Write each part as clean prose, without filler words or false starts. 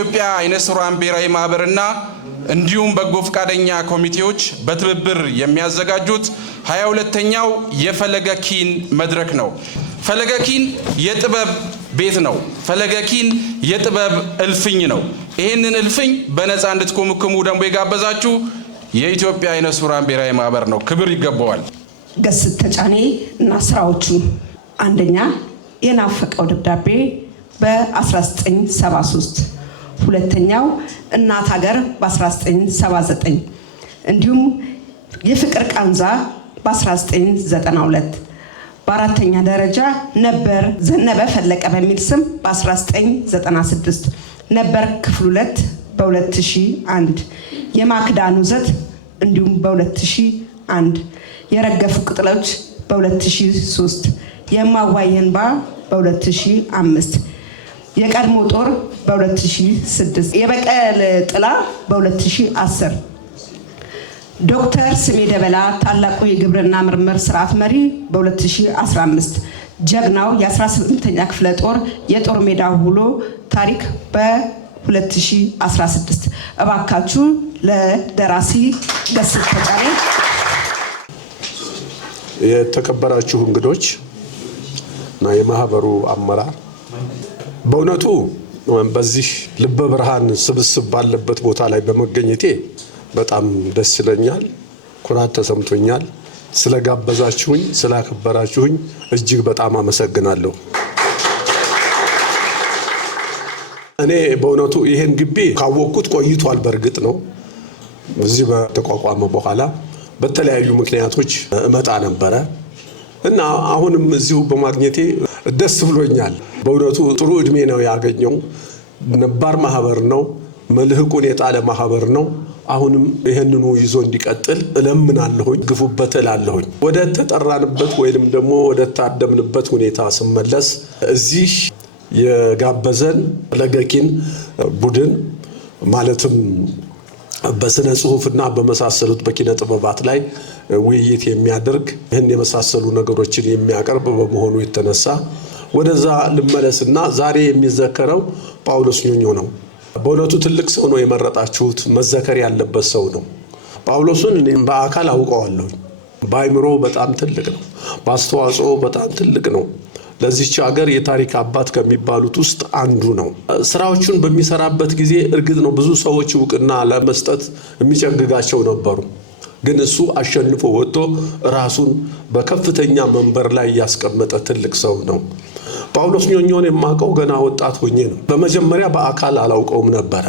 የኢትዮጵያ አይነ ስውራን ብሔራዊ ማህበርና እንዲሁም በጎ ፈቃደኛ ኮሚቴዎች በትብብር የሚያዘጋጁት 22ኛው የፈለገ ኪን መድረክ ነው። ፈለገ ኪን የጥበብ ቤት ነው። ፈለገ ኪን የጥበብ እልፍኝ ነው። ይህንን እልፍኝ በነፃ እንድትኮመኩሙ ደግሞ የጋበዛችሁ የኢትዮጵያ አይነ ስውራን ብሔራዊ ማህበር ነው። ክብር ይገባዋል። ገስት ተጫኔ እና ስራዎቹ አንደኛ የናፈቀው ደብዳቤ በ1973 ሁለተኛው እናት ሀገር በ1979 እንዲሁም የፍቅር ቃንዛ በ1992 በአራተኛ ደረጃ ነበር ዘነበ ፈለቀ በሚል ስም በ1996 ነበር ክፍል 2 በ2001 የማክዳኑ ዘት እንዲሁም በ2001 የረገፉ ቅጠሎች በ2003 የማዋየንባ በ2005 የቀድሞ ጦር በ2006 የበቀል ጥላ በ2010 ዶክተር ስሜ ደበላ ታላቁ የግብርና ምርምር ስርዓት መሪ በ2015 ጀግናው የ18ኛ ክፍለ ጦር የጦር ሜዳ ውሎ ታሪክ በ2016 እባካችሁ ለደራሲ ገስት ተጫኔ። የተከበራችሁ እንግዶች እና የማህበሩ አመራር በእውነቱ በዚህ ልበ ብርሃን ስብስብ ባለበት ቦታ ላይ በመገኘቴ በጣም ደስ ይለኛል፣ ኩራት ተሰምቶኛል። ስለጋበዛችሁኝ ስላከበራችሁኝ እጅግ በጣም አመሰግናለሁ። እኔ በእውነቱ ይሄን ግቢ ካወቅኩት ቆይቷል። በእርግጥ ነው እዚህ በተቋቋመ በኋላ በተለያዩ ምክንያቶች እመጣ ነበረ እና አሁንም እዚሁ በማግኘቴ ደስ ብሎኛል። በእውነቱ ጥሩ እድሜ ነው ያገኘው። ነባር ማህበር ነው፣ መልህቁን የጣለ ማህበር ነው። አሁንም ይሄንኑ ይዞ እንዲቀጥል እለምናለሁኝ፣ ግፉበት እላለሁኝ። ወደ ተጠራንበት ወይንም ደግሞ ወደ ታደምንበት ሁኔታ ስመለስ እዚህ የጋበዘን ፈለገ ኪን ቡድን ማለትም በስነ ጽሁፍና በመሳሰሉት በኪነ ጥበባት ላይ ውይይት የሚያደርግ ይህን የመሳሰሉ ነገሮችን የሚያቀርብ በመሆኑ የተነሳ ወደዛ ልመለስና ዛሬ የሚዘከረው ጳውሎስ ኞኞ ነው። በእውነቱ ትልቅ ሰው ነው የመረጣችሁት፣ መዘከር ያለበት ሰው ነው። ጳውሎስን እኔ በአካል አውቀዋለሁ። በአይምሮ በጣም ትልቅ ነው፣ በአስተዋጽኦ በጣም ትልቅ ነው። ለዚህች ሀገር የታሪክ አባት ከሚባሉት ውስጥ አንዱ ነው። ስራዎቹን በሚሰራበት ጊዜ እርግጥ ነው ብዙ ሰዎች እውቅና ለመስጠት የሚጨግጋቸው ነበሩ። ግን እሱ አሸንፎ ወጥቶ ራሱን በከፍተኛ መንበር ላይ ያስቀመጠ ትልቅ ሰው ነው። ጳውሎስ ኞኞን የማውቀው ገና ወጣት ሆኜ ነው። በመጀመሪያ በአካል አላውቀውም ነበረ።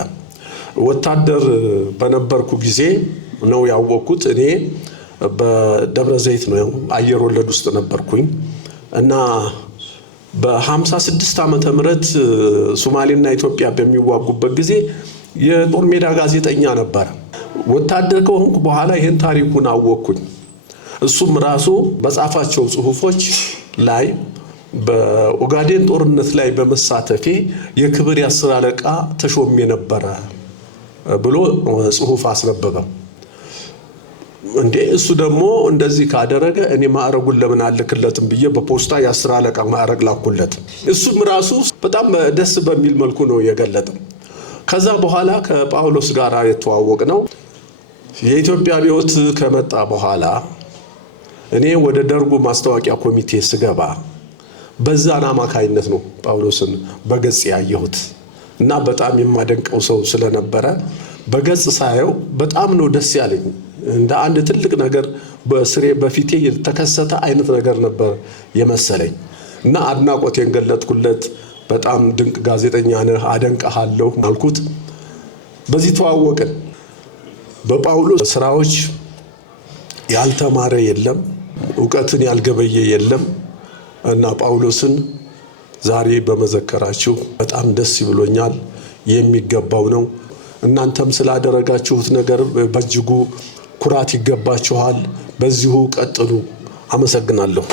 ወታደር በነበርኩ ጊዜ ነው ያወቅኩት። እኔ በደብረ ዘይት ነው አየር ወለድ ውስጥ ነበርኩኝ እና በ56 ዓመተ ምህረት ሶማሌና ኢትዮጵያ በሚዋጉበት ጊዜ የጦር ሜዳ ጋዜጠኛ ነበር። ወታደር ከሆንኩ በኋላ ይሄን ታሪኩን አወቅኩኝ። እሱም ራሱ በጻፋቸው ጽሁፎች ላይ በኦጋዴን ጦርነት ላይ በመሳተፌ የክብር የ10 አለቃ ተሾሜ ነበረ ብሎ ጽሁፍ አስነበበ። እንዴ እሱ ደግሞ እንደዚህ ካደረገ እኔ ማዕረጉን ለምን አልክለትም ብዬ በፖስታ የ10 አለቃ ማዕረግ ላኩለት። እሱም ራሱ በጣም ደስ በሚል መልኩ ነው የገለጠው። ከዛ በኋላ ከጳውሎስ ጋር የተዋወቅ ነው። የኢትዮጵያ አብዮት ከመጣ በኋላ እኔ ወደ ደርጉ ማስታወቂያ ኮሚቴ ስገባ በዛን አማካይነት ነው ጳውሎስን በገጽ ያየሁት እና በጣም የማደንቀው ሰው ስለነበረ በገጽ ሳየው በጣም ነው ደስ ያለኝ። እንደ አንድ ትልቅ ነገር በስሬ በፊቴ የተከሰተ አይነት ነገር ነበር የመሰለኝ እና አድናቆቴን ገለጥኩለት። በጣም ድንቅ ጋዜጠኛ ነህ፣ አደንቀሃለሁ አልኩት። በዚህ ተዋወቅን። በጳውሎስ ስራዎች ያልተማረ የለም፣ ዕውቀትን ያልገበየ የለም እና ጳውሎስን ዛሬ በመዘከራችሁ በጣም ደስ ይብሎኛል። የሚገባው ነው። እናንተም ስላደረጋችሁት ነገር በእጅጉ ኩራት ይገባችኋል። በዚሁ ቀጥሉ። አመሰግናለሁ።